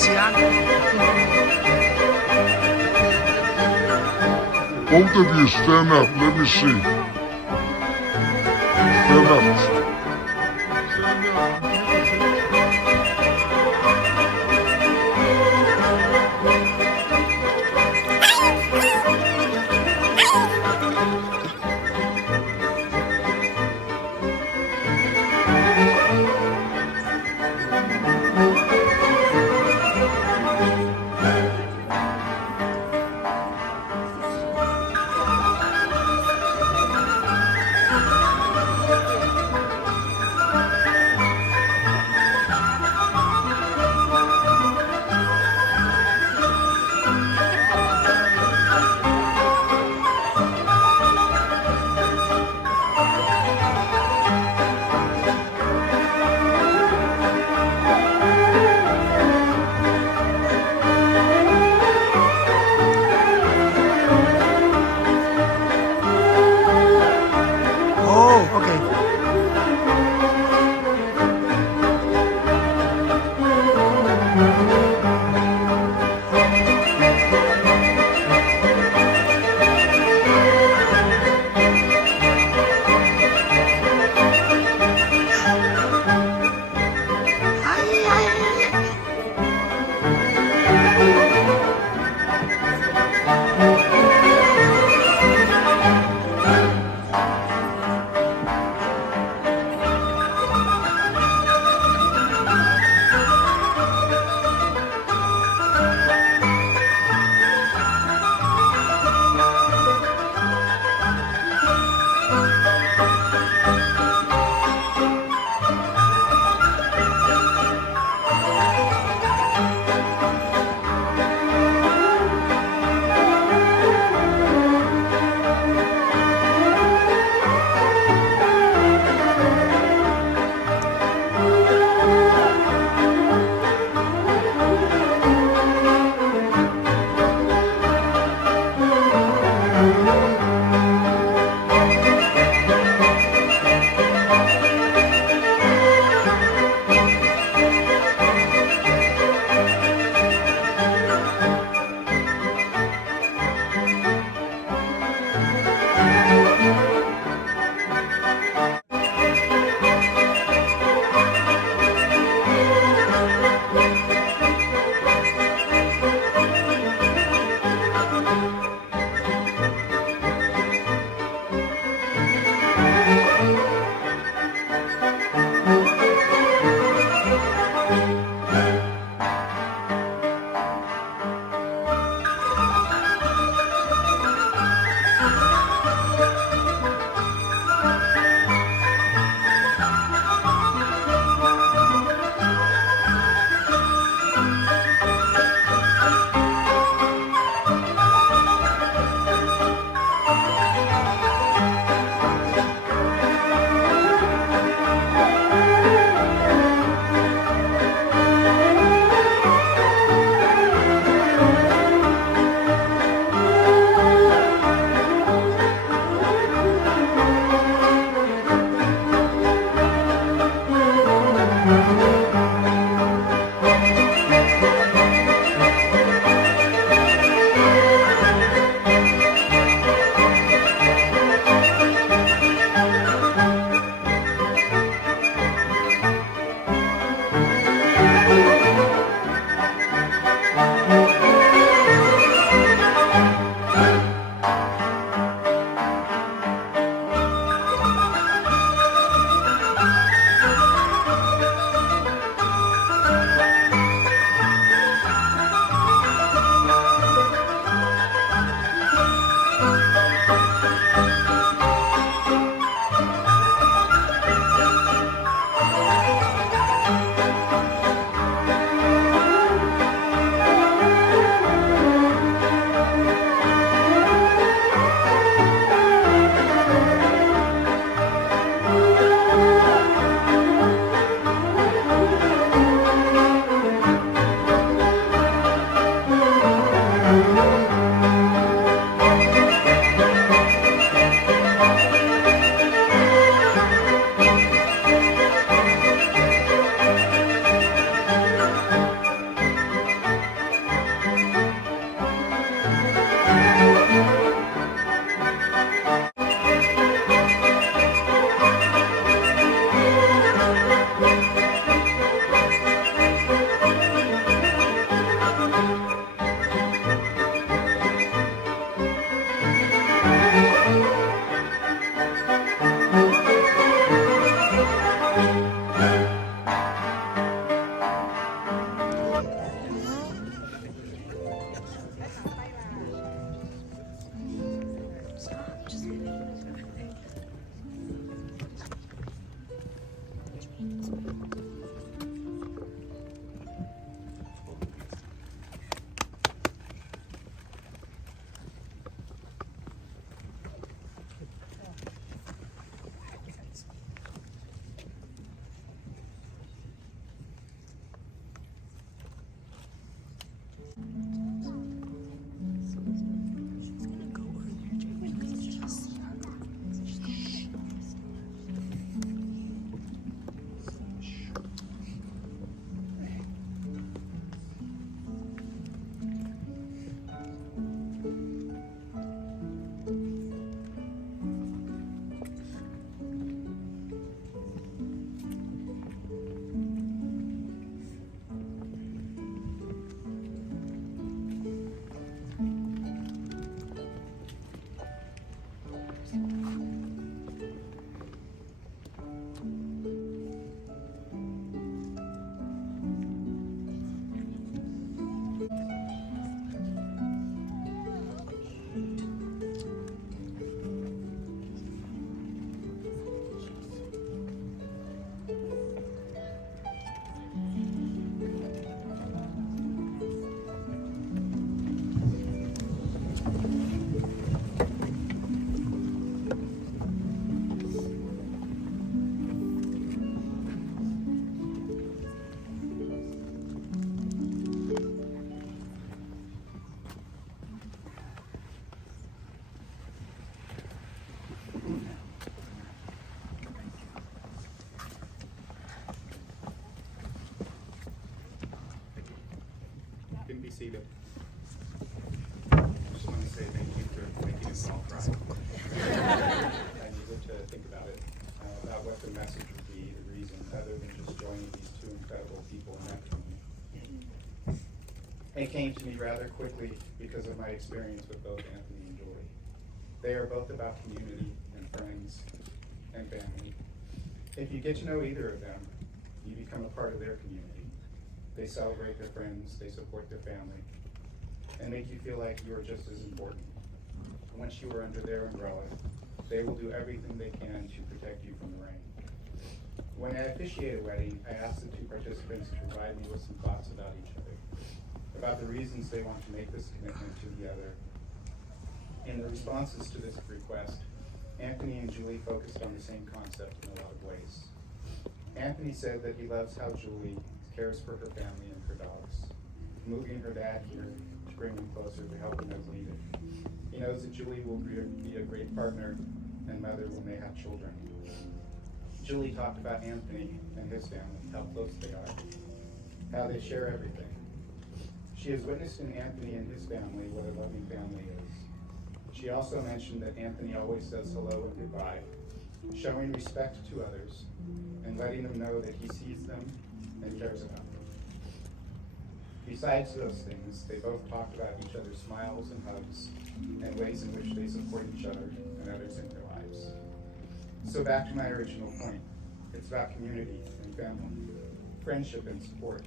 Alicia. Both of you stand up. Let me see. Stand up. Oh, okay. Ay, ay, ay. seated. I just want to say thank you for making us all cry. I needed to think about it, about what the message would be, the reason, other than just joining these two incredible people in that community. It came to me rather quickly because of my experience with both Anthony and Julie. They are both about community and friends and family. If you get to know either of them, you become a part of their community. They celebrate their friends, they support their family, and make you feel like you are just as important. Once you are under their umbrella, they will do everything they can to protect you from the rain. When I officiate a wedding, I ask the two participants to provide me with some thoughts about each other, about the reasons they want to make this commitment to the other. In the responses to this request, Anthony and Julie focused on the same concept in a lot of ways. Anthony said that he loves how Julie cares for her family and her dogs, moving her dad here to bring him closer to helping as needed. He knows that Julie will be a great partner and mother when they have children. Julie talked about Anthony and his family, how close they are, how they share everything. She has witnessed in Anthony and his family what a loving family is. She also mentioned that Anthony always says hello and goodbye, showing respect to others and letting them know that he sees them and cares about them. Besides those things, they both talked about each other's smiles and hugs and ways in which they support each other and others in their lives. So back to my original point, it's about community and family, friendship and support.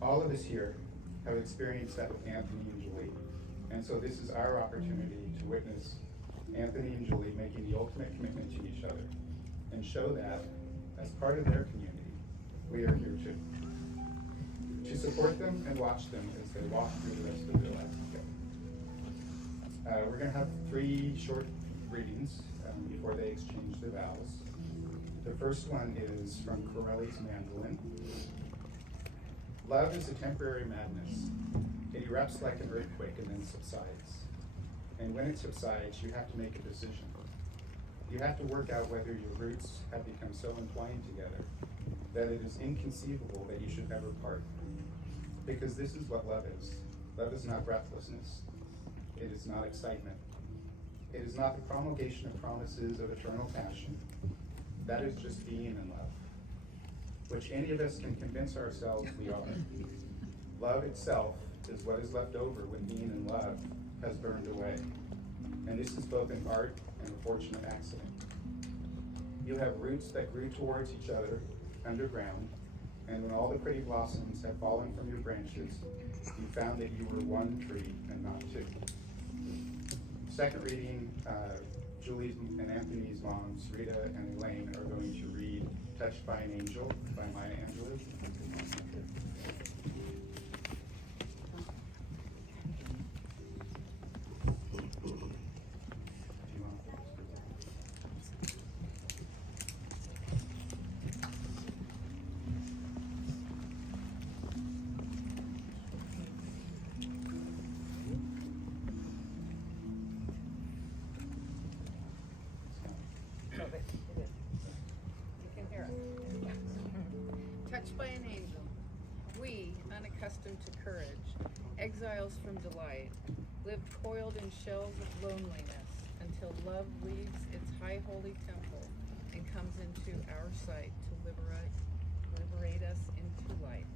All of us here have experienced that with Anthony and Julie, and so this is our opportunity to witness Anthony and Julie making the ultimate commitment to each other and show that, as part of their community, we are here too. To support them and watch them as they walk through the rest of their life together. We're going to have 3 short readings before they exchange their vows. The first one is from Corelli's Mandolin. Love is a temporary madness. It erupts like an earthquake and then subsides. And when it subsides, you have to make a decision. You have to work out whether your roots have become so entwined together that it is inconceivable that you should ever part. Because this is what love is. Love is not breathlessness. It is not excitement. It is not the promulgation of promises of eternal passion. That is just being in love, which any of us can convince ourselves we are. Love itself is what is left over when being in love has burned away. And this is both an art and a fortunate accident. You have roots that grew towards each other underground, and when all the pretty blossoms had fallen from your branches, you found that you were one tree and not two. Second reading, Julie's and Anthony's moms, Rita and Elaine, are going to read Touched by an Angel by Maya Angelou. Touched by an angel, we, unaccustomed to courage, exiles from delight, live coiled in shells of loneliness until love leaves its high holy temple and comes into our sight to liberate us into light.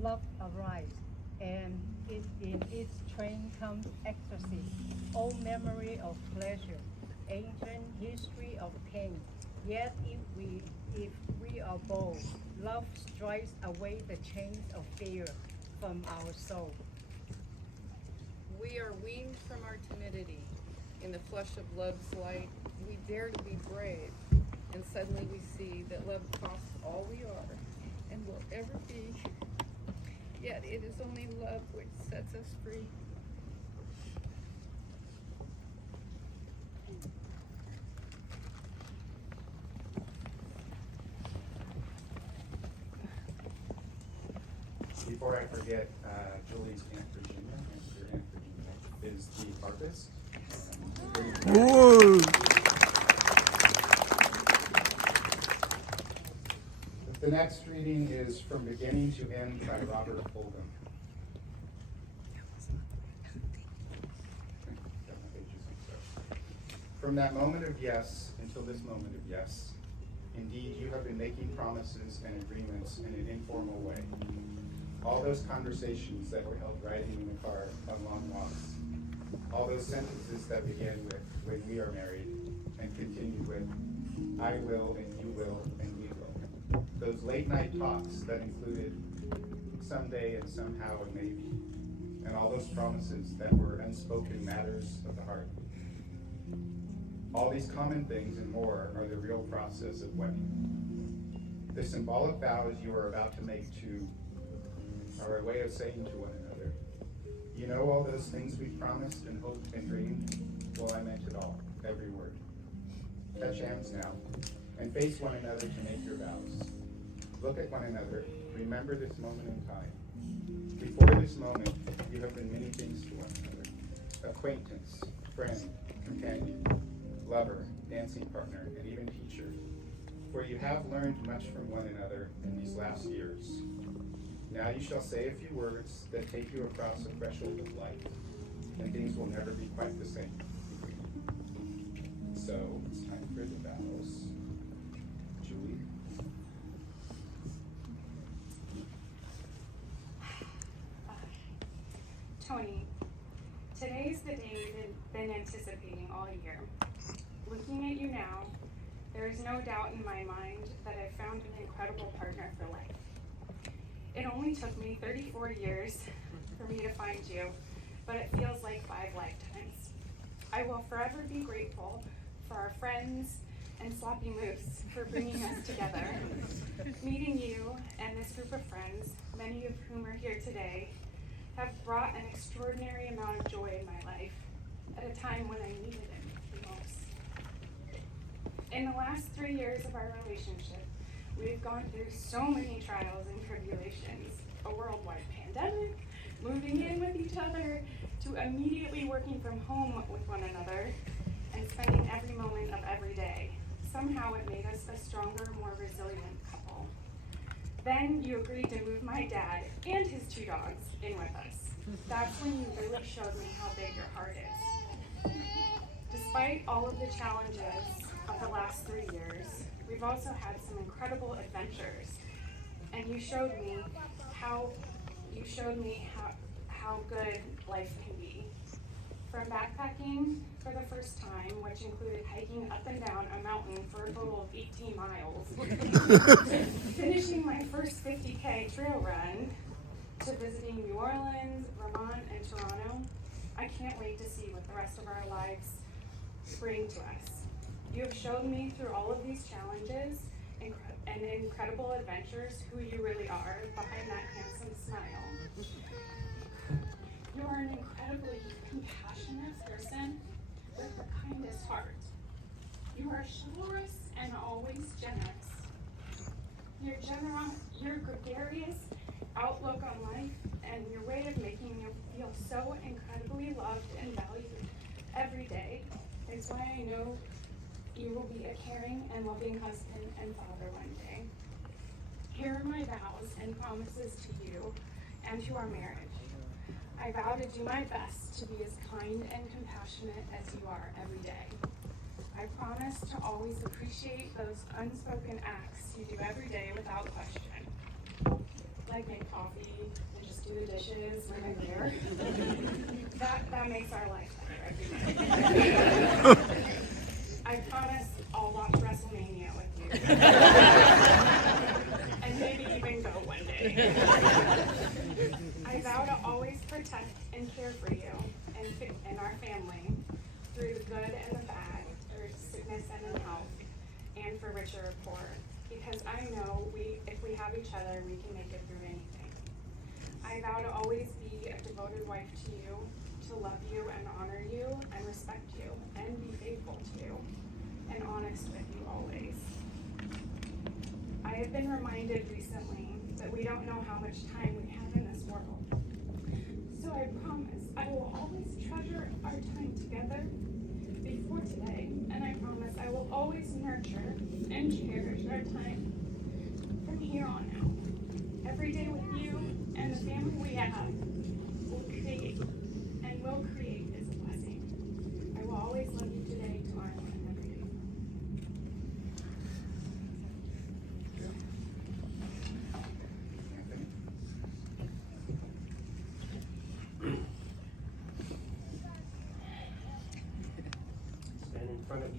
Love arrives, and in its train comes ecstasy, old memory of pleasure, ancient history of pain. Yet if we are bold, love strikes away the chains of fear from our soul. We are weaned from our timidity. In the flush of love's light, we dare to be brave, and suddenly we see that love costs all we are and will ever be. Yet it is only love which sets us free. Before I forget, Julie's Aunt Virginia, and your Aunt Virginia, is the harpist. Whoa. The next reading is From Beginning to End by Robert Oldham. From that moment of yes until this moment of yes, indeed you have been making promises and agreements in an informal way. All those conversations that were held riding in the car on long walks, all those sentences that began with, when we are married, and continued with, I will, and you will, and we will. Those late night talks that included someday and somehow and maybe, and all those promises that were unspoken matters of the heart. All these common things and more are the real process of wedding. The symbolic vows you are about to make to are a way of saying to one another, you know all those things we promised and hoped and dreamed? Well, I meant it all, every word. Touch hands now, and face one another to make your vows. Look at one another, remember this moment in time. Before this moment, you have been many things to one another. Acquaintance, friend, companion, lover, dancing partner, and even teacher. For you have learned much from one another in these last years. Now you shall say a few words that take you across a threshold of life, and things will never be quite the same between you. So it's time for the vows. Julie? Tony, today's the day we've been anticipating all year. Looking at you now, there is no doubt in my mind that I've found an incredible partner for life. It only took me 34 years for me to find you, but it feels like 5 lifetimes. I will forever be grateful for our friends and Sloppy Moose for bringing us together. Meeting you and this group of friends, many of whom are here today, have brought an extraordinary amount of joy in my life at a time when I needed it the most. In the last 3 years of our relationship, we've gone through so many trials and tribulations, a worldwide pandemic, moving in with each other, to immediately working from home with one another, and spending every moment of every day. Somehow it made us a stronger, more resilient couple. Then you agreed to move my dad and his 2 dogs in with us. That's when you really showed me how big your heart is. Despite all of the challenges of the last 3 years, we've also had some incredible adventures, and you showed me how good life can be. From backpacking for the first time, which included hiking up and down a mountain for a total of 18 miles, finishing my first 50K trail run, to visiting New Orleans, Vermont, and Toronto, I can't wait to see what the rest of our lives bring to us. You have shown me through all of these challenges and incredible adventures who you really are behind that handsome smile. You are an incredibly compassionate person with the kindest heart. You are chivalrous and always generous. Your gregarious outlook on life and your way of making you feel so incredibly loved and valued every day is why I know you will be a caring and loving husband and father one day. Here are my vows and promises to you and to our marriage. I vow to do my best to be as kind and compassionate as you are every day. I promise to always appreciate those unspoken acts you do every day without question. Like make coffee and just do the dishes when I'm there. That makes our life better every day. I promise I'll watch WrestleMania with you. And maybe even go one day. I vow to always protect and care for you and our family through the good and the bad, through sickness and in health, and for richer or poor. Because I know if we have each other, we can make it through anything. I vow to always be a devoted wife to you, to love you and honor you and respect you and be faithful to you and honest with you always. I have been reminded recently that we don't know how much time we have in this world. So I promise I will always treasure our time together before today, and I promise I will always nurture and cherish our time from here on out. Every day with you and the family we have will create is a blessing. I will always love you today, tomorrow,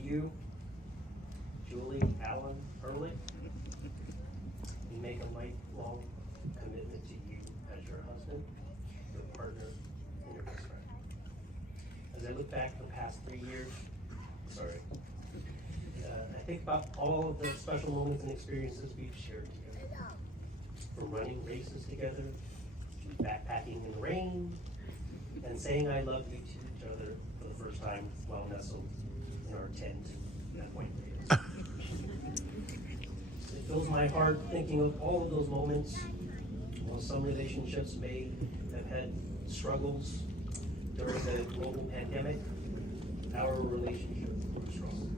you, Julie Allen Ehrlich, and make a lifelong commitment to you as your husband, your partner, and your best friend. As I look back the past 3 years, I think about all of the special moments and experiences we've shared together. From running races together, backpacking in the rain, and saying I love you to each other for the first time while nestled in our tent at Point Reyes. It fills my heart thinking of all of those moments. While some relationships may have had struggles during the global pandemic, our relationship was strong.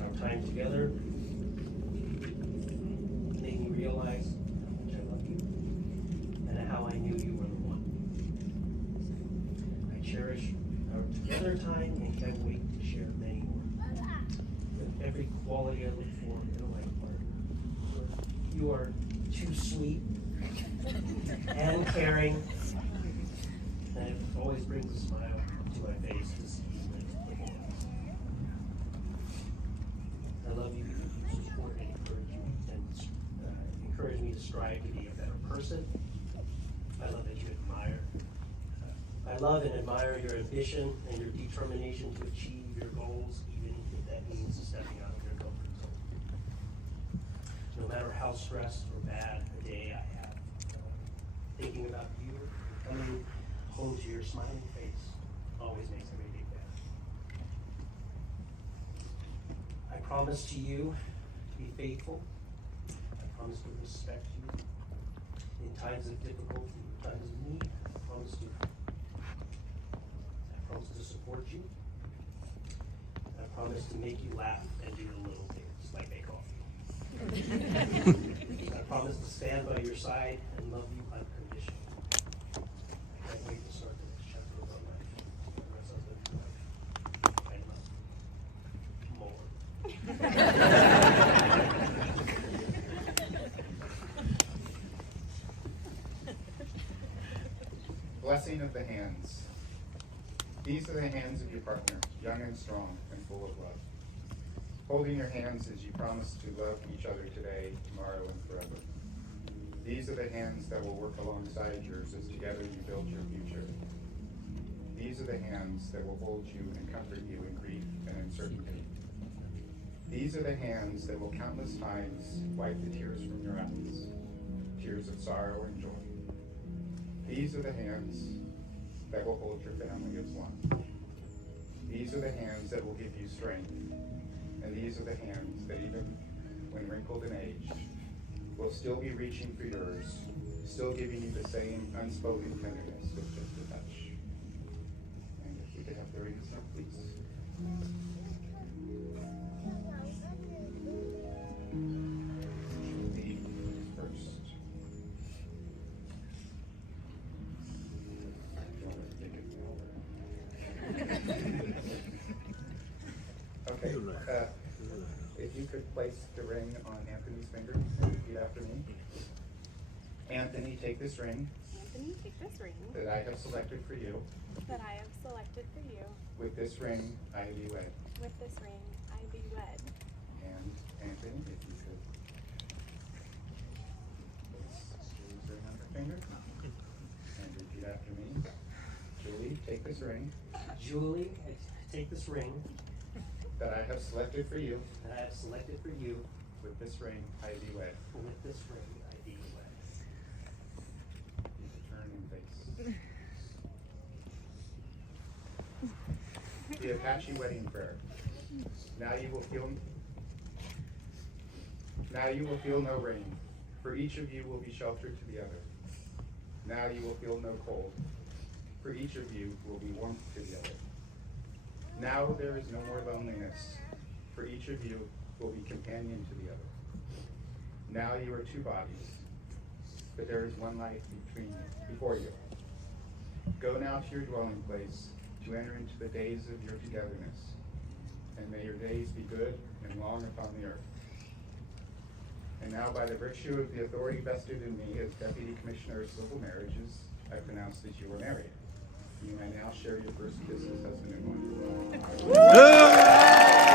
Our time together made me realize how much I love you and how I knew you were the one. I cherish our together time and can't wait to share many more. With every quality I look for in a life partner. You are too sweet and caring, and it always brings a smile to my face to see you with the boys. I love you because you support and encourage me to strive to be a better person. I love that you admire. I love and admire your ambition and your determination to achieve your goals, even if that means stepping out of your comfort zone. No matter how stressed or bad a day I have, thinking about you coming home to your smiling face always makes every day better. I promise to you to be faithful. I promise to respect you in times of difficulty, in times of need. I promise to support you. I promise to make you laugh and do the little things like make coffee. I promise to stand by your side and love you unconditionally. I can't wait to start the next chapter of our life. The rest of the life. I love more. Blessing of the hands. These are the hands of your partner, young and strong and full of love. Holding your hands as you promise to love each other today, tomorrow, and forever. These are the hands that will work alongside yours as together you build your future. These are the hands that will hold you and comfort you in grief and uncertainty. These are the hands that will countless times wipe the tears from your eyes, tears of sorrow and joy. These are the hands that will hold your family as one. These are the hands that will give you strength, and these are the hands that even when wrinkled and aged, will still be reaching for yours, still giving you the same unspoken tenderness with just a touch. And if we could have the rings up, please. Julie first. Okay, if you could place the ring on Anthony's finger and repeat after me. Anthony, take this ring Anthony, take this ring that I have selected for you. that I have selected for you. With this ring, I be wed. With this ring, I be wed. And Anthony, if you could place Julie's ring on her finger and repeat after me. Julie, take this ring Julie, take this ring that I have selected for you. that I have selected for you. With this ring, I be wed. With this ring, I be wed. Turn and face. The Apache wedding prayer. Now you will feel no rain, for each of you will be sheltered to the other. Now you will feel no cold, for each of you will be warmth to the other. Now there is no more loneliness, for each of you will be companion to the other. Now you are two bodies, but there is one life before you. Go now to your dwelling place to enter into the days of your togetherness, and may your days be good and long upon the earth. And now, by the virtue of the authority vested in me as Deputy Commissioner of Civil Marriages, I pronounce that you are married. You may now share your first kiss as husband and wife.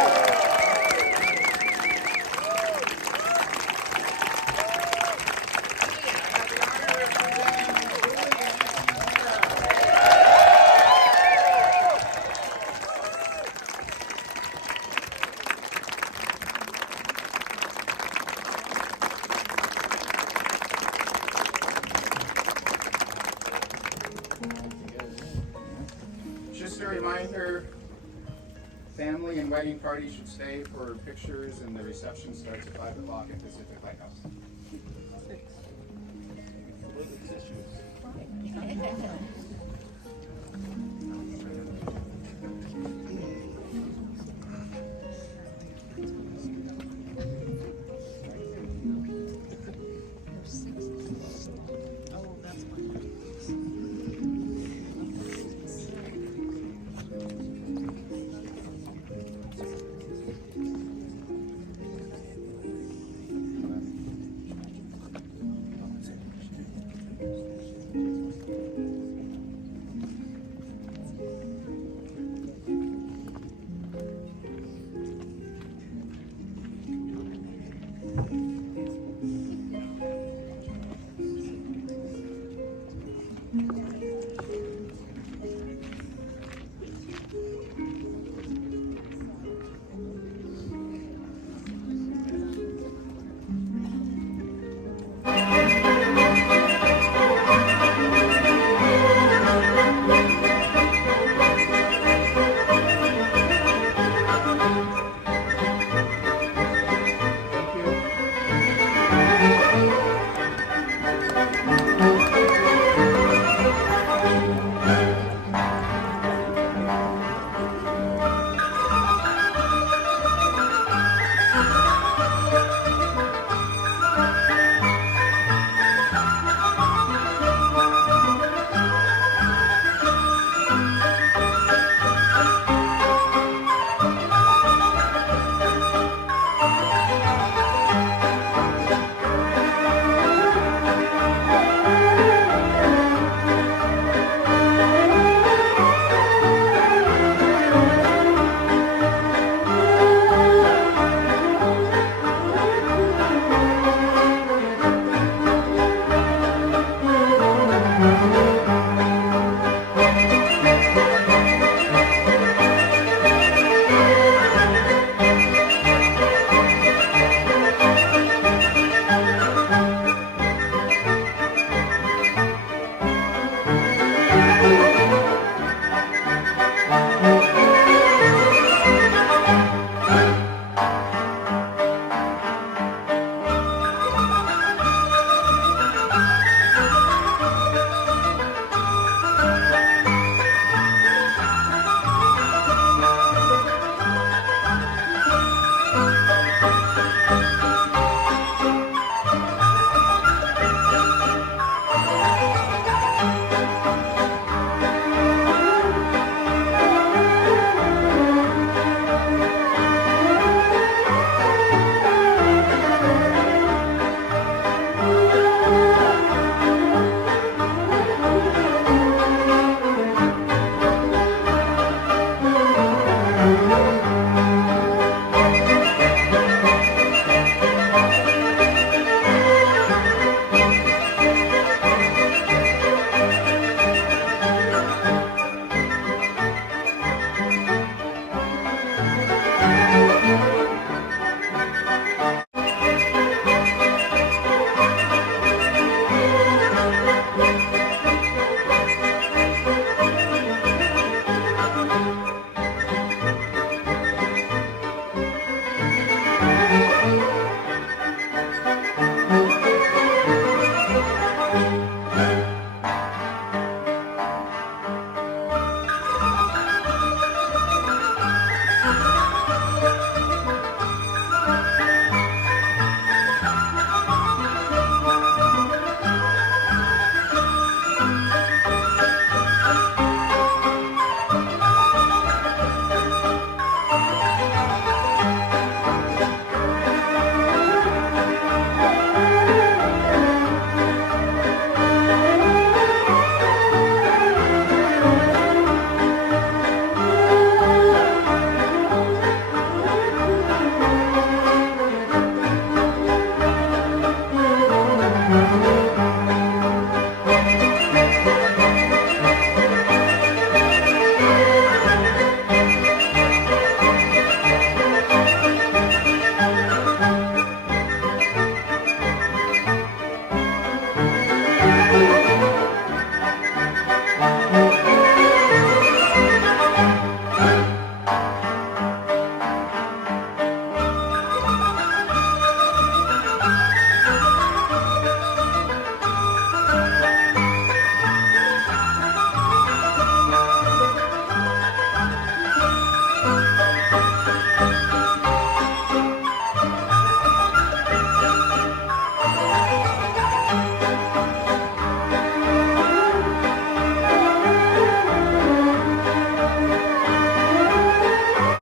a reminder, family and wedding parties should stay for pictures, and the reception starts at 5 o'clock at Pacific Lighthouse.